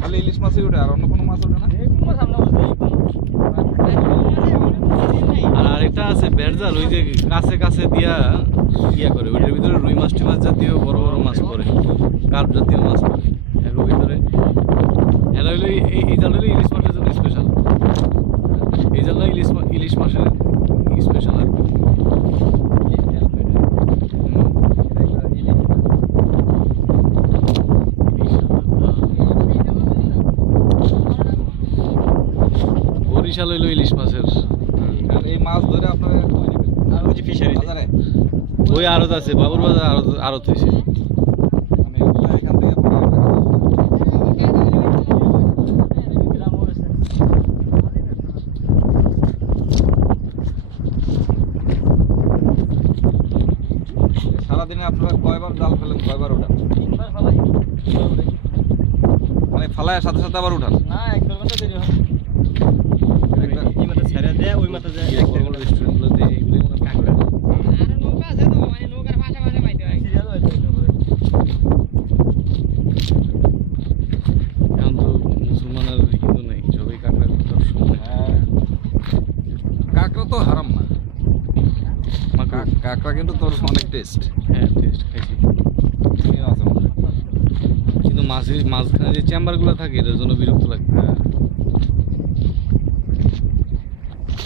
খালি ইলিশ মাছই ওঠে, আর অন্য কোনো মাছ ওঠে না? আর আরেকটা আছে বেড়জাল, ওই যে কাছে কাছে দিয়া ইয়া করে, ওইটার ভিতরে রুই মাছ টি মাছ জাতীয় বড় বড় মাছ পড়ে, কার্প জাতীয় মাছ পড়ে এর ভিতরে। এরা হইলো এই জাল হইলো ইলিশ মাছের জন্য স্পেশাল, এই জাল ইলিশ মাছের স্পেশাল আর কি। বরিশাল হইলো ইলিশ মাছের। আর এই মাছ ধরে আপনারা কই নেবেন? আর ওই যে ফিশারি বাজারে? ওই আড়ত আছে, বাবুর বাজার আড়ত হয়েছে। মানে এগুলো এখান থেকে ভরা হয়। সারাদিনে আপনারা কয়বার জাল ফেলেন, কয়বার উঠান? মানে ফালায় সাথে সাথে আবার উঠান? না, 1-2 ঘন্টা দেরি হয়। এই মাথা ছেড়ে দেয়, ওই মাথা যায়। বড় বড় রেস্টুরেন্টগুলোতে এগুলোই মনে হয় কাঁকড়া। এখন তো মুসলমান আর হিন্দু নেই, সবাই কাঁকড়া দর্শন। হ্যাঁ, কাঁকড়া তো হারাম না, কাঁকড়া কিন্তু তোর অনেক টেস্ট। হ্যাঁ টেস্ট খাইছি, কিন্তু মাঝখানে যে চেম্বারগুলো থাকে এটার জন্য বিরক্ত লাগে। হ্যাঁ,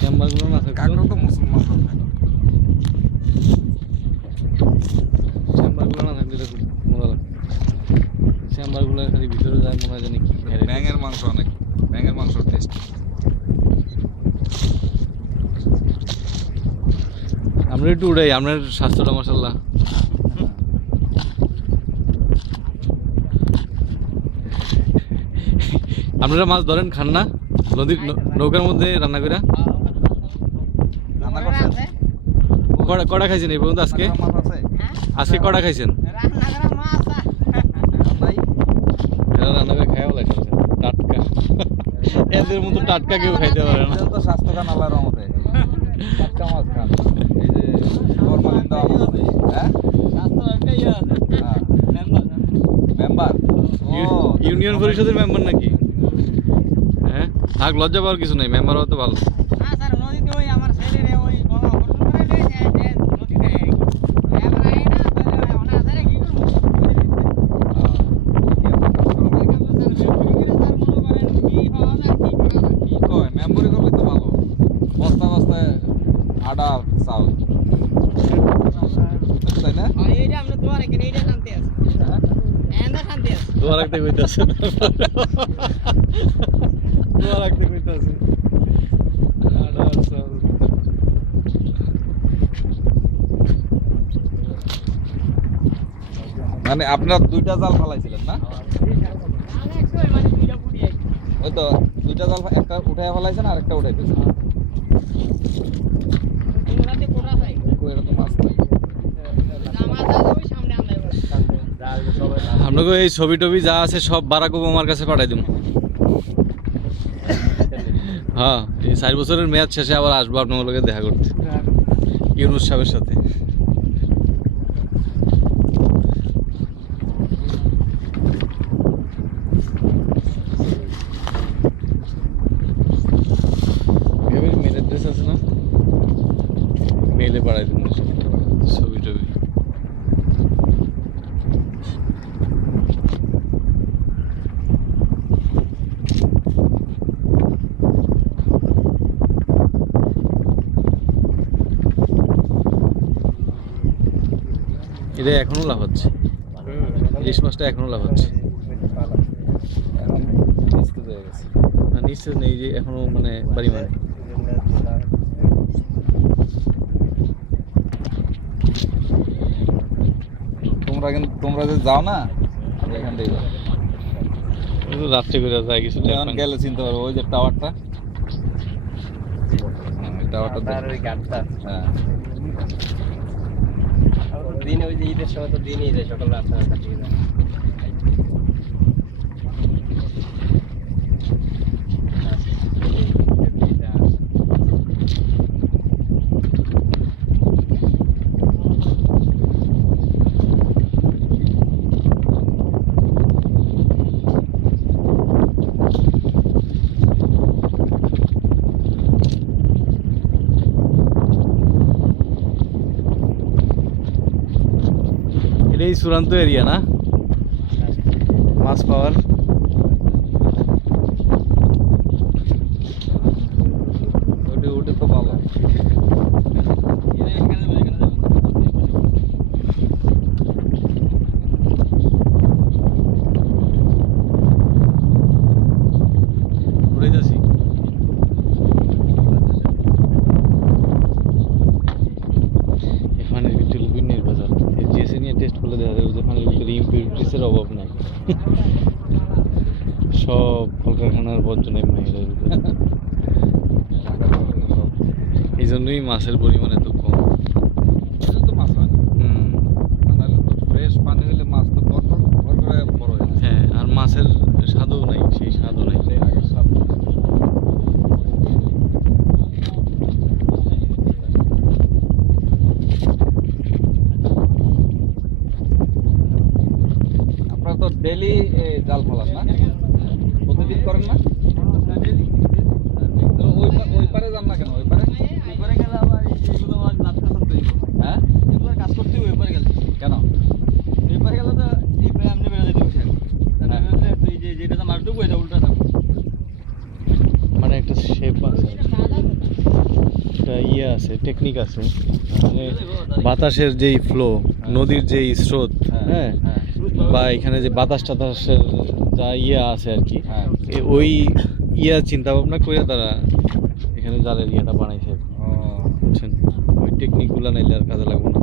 চেম্বারগুলো না থাকে, কাঁকড়া তো মুসলমান চেম্বারগুলো না থাকলে এটা খুব মজা লাগে। চেম্বারগুলো খালি ভিতরে যায় মনে হয় জানি কি ব্যাঙের মাংস, অনেক ব্যাঙের মাংস টেস্ট। আমরা একটু উড়াই, আপনার স্বাস্থ্যটা মাশাআল্লাহ। আপনারা মাছ ধরেন, খান না নদীর নৌকার মধ্যে রান্না করে? রান্না করছেন? কড়া খাইছেন এই পর্যন্ত আজকে? মাছ আছে? আজকে কড়া খাইছেন? নাই? এরা রান্না করে খাওয়া লাগে টাটকা, এদের মতো টাটকা কেউ খাইতে পারে না। এটা তো স্বাস্থ্য খান আল্লাহর রহমতে। টাটকা মাছ খান, এই যে ফরমালিন দেওয়া মাছ নেই। হ্যাঁ, হ্যাঁ। মেম্বার? ও, ইউনিয়ন পরিষদের মেম্বার নাকি? হ্যাঁ, থাক, লজ্জা পাওয়ার কিছু নাই, মেম্বার হতে ভালো। কি কয়, মেম্বারি করলে তো ভালো। বস্তা বস্তায় আটা চাল, তাই না? দোয়া রাখতে কইতাছে, দোয়া রাখতে কইতাছে। মানে আপনার 2টা জাল ফালাইছিলেন না? ওই তো 2টা জাল, একটা উঠায় ফেলাইছেন আর একটা উঠাইতেছেন। কইরা তো মাছ নাই। আপনাকে এই ছবি টবি যা আছে সব বারাক ওবামার কাছে পাঠাই দিব। হ্যাঁ, এই 4 বছরের মেয়াদ শেষে আবার আসবো আপনার লগে দেখা করতে, ইউনুস সাহেবের সাথে। মেল অ্যাড্রেস আছে না, মেলে পাঠাই দিব ছবি টবি। এটা এখনো লাভ হচ্ছে, ইলিশ মাছটা এখনো লাভ হচ্ছে। এখন নিস্তেজ হয়ে গেছে। না নিশ্চয় নেই, যে এখনো মানে বাড়ি মানে। তোমরা যে যাও না, আমরা এখান থেকে যাও। রাত্রে করে যায় কিছু এখন গেলে চিনতে পারবো, ওই যে টাওয়ারটা, ওই টাওয়ারটা। হ্যাঁ, দিনে ওই যে ঈদের সময় তো দিনই যায়, সকাল রাত কাটিয়ে যায়। এটাই চূড়ান্ত এরিয়া না মাছ পাওয়ার? ওটি ওটি তো ভালো। উড়াইতেছি। এখানের ভিতরে গুইনের বাজার জিএসএ নিয়ে টেস্ট করলে দেখা যাবে যে এখানের ভিতরে ইম্পিউরিটিসের অভাব নাই। সব কলকারখানার বর্জনে মাহিরের ভিতরে। এই জন্যই মাছের পরিমাণ এত কম। এটা তো মাছ হয় না। নাহলে তো ফ্রেশ পানি হলে মাছ তো ভর করে বড় হয়ে যায়। হ্যাঁ, আর মাছের স্বাদও নাই, সেই স্বাদও নাই। সেই আগের স্বাদ। আপনারা তো ডেলি জাল ফেলান না? প্রতিদিন করেন না? তো ওই পারে যান না কেন? ওই পারে? হ্যাঁ? কেন? মানে একটা শেপ আছে, একটা ইয়ে আছে, টেকনিক আছে। মানে বাতাসের যেই ফ্লো, নদীর যেই স্রোত, হ্যাঁ, বা এখানে যে বাতাস টাতাসের যা ইয়ে আছে আর কি, হ্যাঁ। ওই ইয়া চিন্তা ভাবনা করে তারা এখানে জালের ইয়েটা বানাইছে, ও, বুঝছেন? ওই টেকনিকগুলো নাইলে আর কাজে লাগবে না।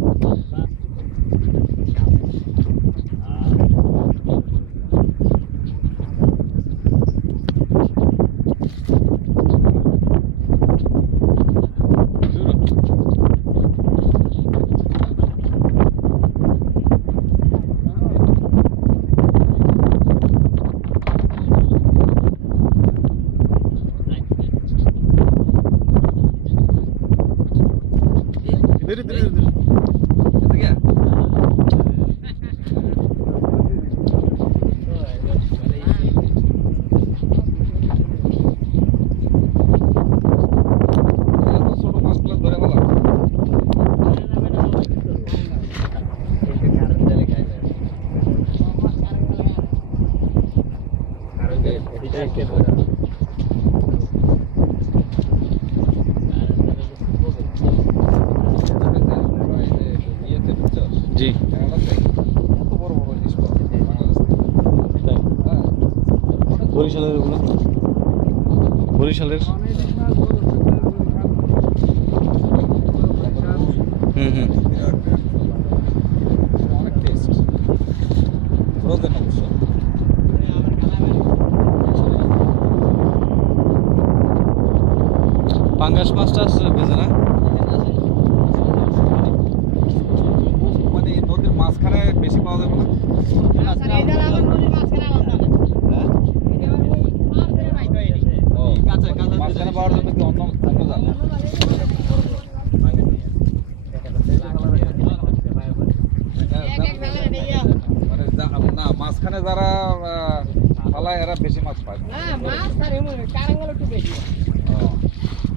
इधर इधर इधर এতে কি? এত ছোট মাছগুলো ধরে ফেলান? ইয়েতে ঢুকছো? জি বাংলাদেশে? কত বড় বড় ইলিশ পাওয়া যায় বাংলাদেশ থেকে? তাই হ্যাঁ। বরিশালের ওগুলো, বরিশালের হুম অনেক টেস্ট। ফ্রোজেন অবশ্য। পাঙ্গাস মাছটা আছে বেজে না? মানে নদীর মাঝখানে বেশি পাওয়া যাবে না? হ্যাঁ? ও, মাঝখানে পাওয়ার জন্য কি অন্য জাল? মানে না, মাঝখানে যারা পালায় এরা বেশি মাছ পায়। ও,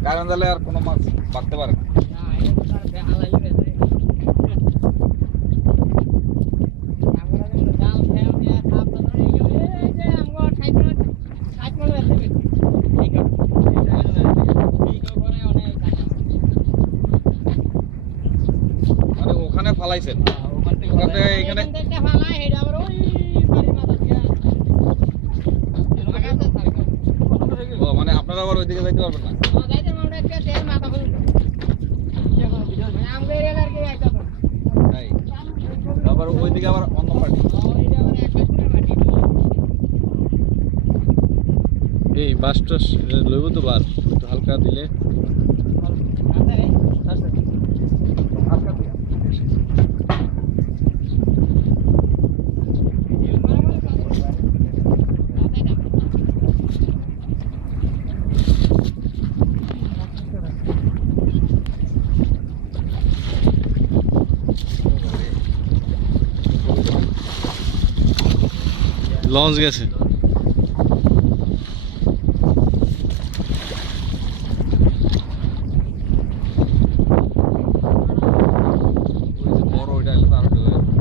কারণ জালে আর কোনো মাছ বাঁধতে পারে না। মানে ওখানে ফালাইছেন, ওখানে এখানে ও, মানে আপনারা আবার ওইদিকে যাইতে পারবেন না? তাই আবার ওইদিকে আবার অন্য পার্টি। এই বাসটা লইব তো বার একটু হালকা দিলে লঞ্চ গেছে। ওই যে বড় ওইটা এলে তো আরো ঢেউ আসবে।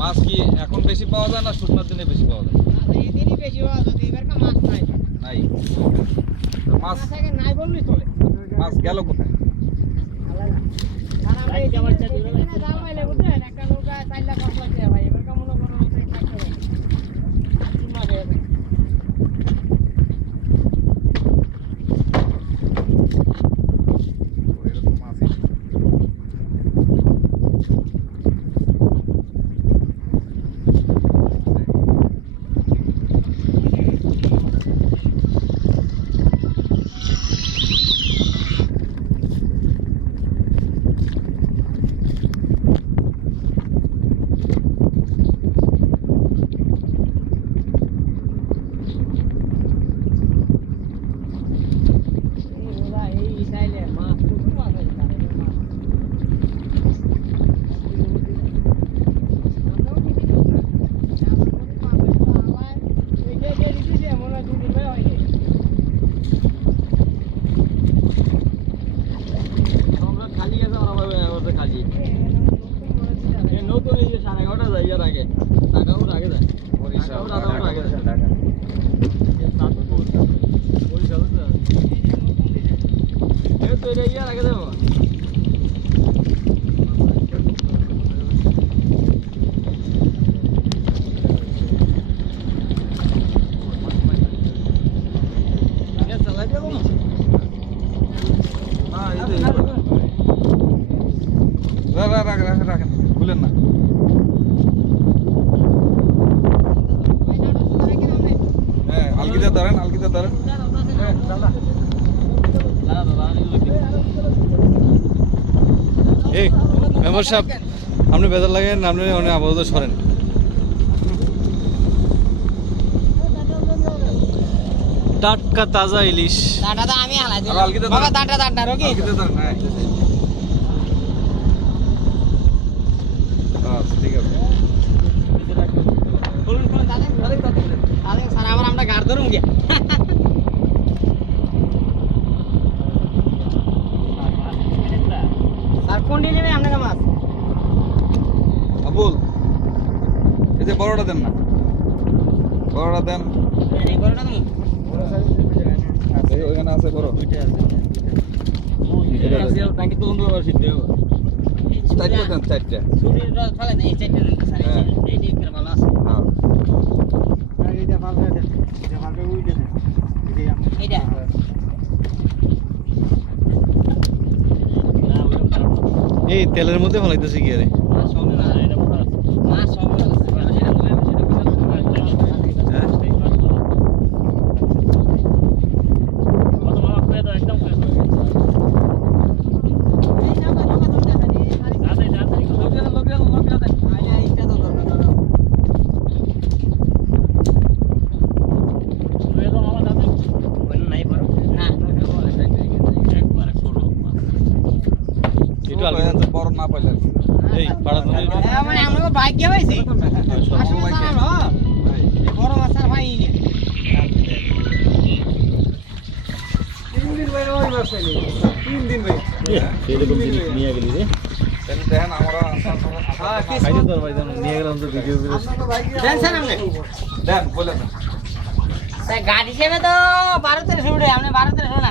মাছ কি এখন বেশি পাওয়া যায় না শুকনোর দিনে বেশি পাওয়া যায়? এদিনই বেশি হওয়া যদি এবারকার মাছ নাই নাই। তো মাছ মাছ আগে নাই বললেই চলে মাছ গেল কোথায়? কারণ এই জামার চাদর না জাল মাইলে বুঝছেন একটা নৌকা 4 লাখ 5 লাখ টাকা ভাই এবারকার মনে করো হচ্ছে খাইতে হবে তিন মাস হয়ে যাবে এরকম মাছই। এই চাইলে মাছ প্রচুর মাছ আছে তাহলে মাছ আমরাও কিছু করব না আমাদের মাছ আছে আবার এই যে দিতেছে মনে হয় 2 দিন ভাই হয়নি আমরা খালি আছে আমরা ওটা খালি এই নতুন এই 11:30 যায় এর আগে টাকাও আগে যায় বরিশাল, টাকাও ঢাকা, আগে যায় ঢাকা। এই তো এটা ইয়ার আগে দেবো না, এই যে- রাখেন, খুলেন না। হ্যাঁ, আলগিতে ধরেন। এই মেম্বার সাহেব আপনি বেজার লাগেন আপনি অনেক আপাতত সরেন টাটকা তাজা ইলিশ দাঁড়া আমি হালাই দিই আর আলগিতে বাবা ধরেন। দাঁড়া রোগী আলগিতে ধরেন, হ্যাঁ। আচ্ছা, ঠিক আছে। খুলুন দাদা স্যার আবার আমরা গাড় ধরুম গিয়া স্যার কোন দিনে নেবে আপনাকে মাছ আবুল, এই যে বড়টা দেন না। বড়টা দেন। এই বড়টা তুমি ওইখানে আছে বড়। টাঙ্কি তো বন্ধ আবার সিদ্ধ হবে চারটা দেন, চারটা। ছুটির রস ফেলে না এই চারটে নেন স্যার হ্যাঁ। এই ডিপের ভালো আছে হ্যাঁ। এইটা এই তেলের মধ্যে ফলাইতেছে কি আরে সবে না এটা মাছ সবে সেটা বলে হ্যাঁ একটু আলগা এত বড় না পাইলে আর কি। এই পাড়া ধরে মানে আমরা বাইক গিয়ে পাইছি বড় আসলে বাইকে। চালানো এই বড় মাছ আর ভাই নিয়ে 3 দিন বাইরে ওই মাছ পাইনি 3 দিন ভাই সেরকম জিনিস নিয়ে গেলি রে তাহলে দেখেন আমরা খাইতে তোর ভাই নিয়ে গেলাম তো ভিডিও করে দেন স্যার আপনি দেন বলে দেন। স্যার গাড়ি হিসেবে তো 12 13 উঠে আপনি 12 13 না